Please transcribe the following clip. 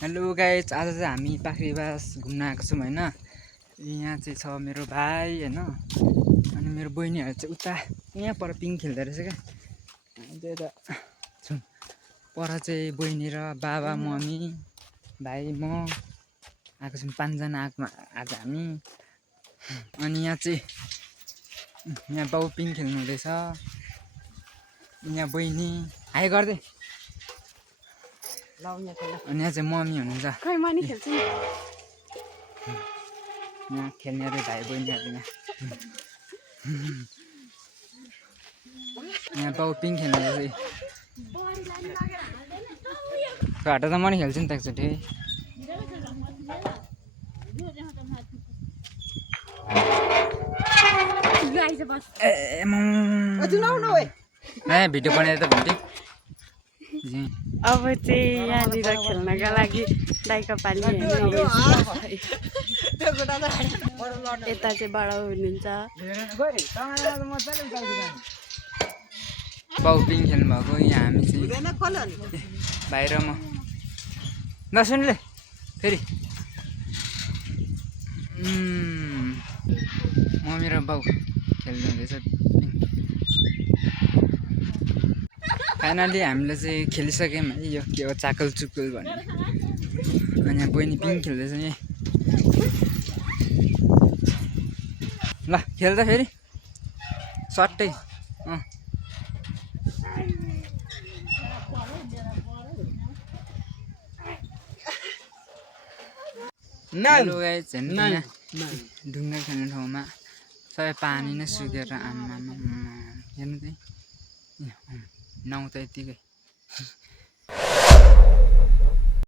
Hello guys, आज चाहिँ हामी पाखरीबास घुम्न आएको छौँ होइन। यहाँ चाहिँ छ मेरो भाइ होइन, अनि मेरो बहिनीहरू चाहिँ उता यहाँ पर पिङ खेल्दो रहेछ क्या। त्यही त छौँ पर चाहिँ बहिनी र बाबा मम्मी भाइ म आएको छौँ, 5 जना आएको आज हामी। अनि यहाँ चाहिँ यहाँ बाउ पिङ खेल्नु हुँदैछ, यहाँ बहिनी हाई गर्दै, अनि यहाँ चाहिँ मम्मी हुनुहुन्छ। यहाँ खेल्ने अरे भाइ बहिनीहरू यहाँ बाउ पिङ खेल्नु रहेछ। घाटा त म नि खेल्छु नि त एकचोटि। भिडियो बनाएर त भन्थ्यो। अब चाहिँ यहाँनिर खेल्नका लागि दाइका पाली यता चाहिँ बडा हुनुहुन्छ। बाउ पिङ खेल्नु भएको, यहाँ हामी चाहिँ बाहिर म नसुनले फेरि मम्मी र बाउ खेल्नु हुँदैछ। फाइनली हामीले चाहिँ खेलिसक्यौँ है, यो के हो चाकल चुकुल भन्ने। अनि यहाँ बहिनी पिङ खेल्दैछ नि। ल खेल त फेरि सट्टै। हेलो गाइज, ढुङ्गा खेल्ने ठाउँमा सबै पानी नै सुकेर आम्मामा हेर्नु त नाउ त यत्तिकै